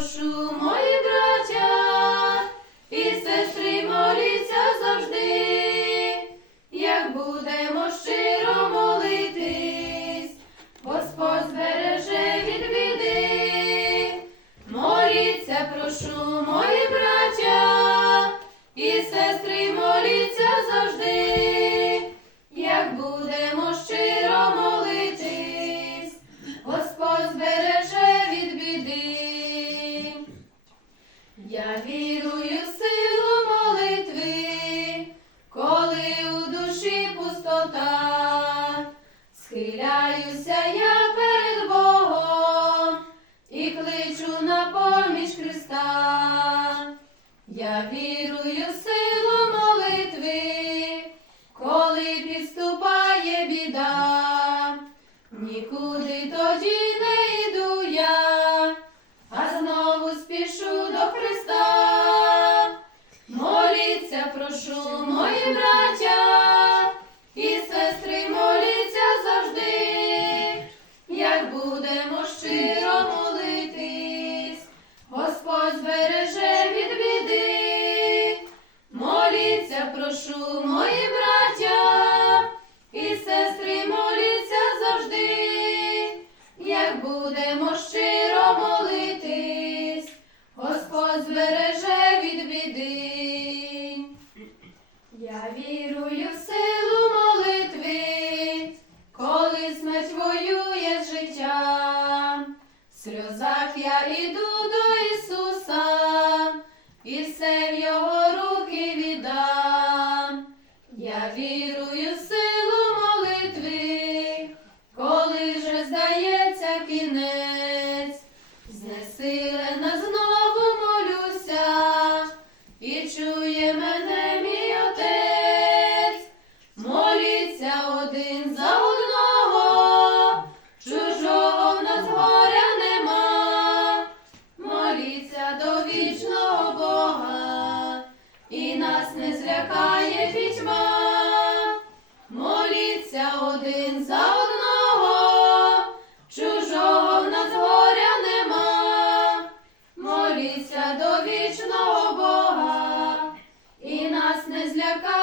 прошу, мої браття і сестри, моліться завжди, як будемо щиро молитись, Господь збереже від біди. Моліться, прошу, Я вірую в силу молитви, коли у душі пустота, схиляюся я перед Богом і кличу на поміч Христа. Я вірую в силу молитви, коли підступає біда, нікуди Мої браття і сестри, моліться завжди, як будемо щиро молитись, Господь збереже від біди. Моліться, прошу, мої браття Я вірую в силу молитви, коли смерть воює з життям. В злякає пітьма, моліться один за одного, чужого в нас горя нема, моліться до вічного Бога і нас не злякає.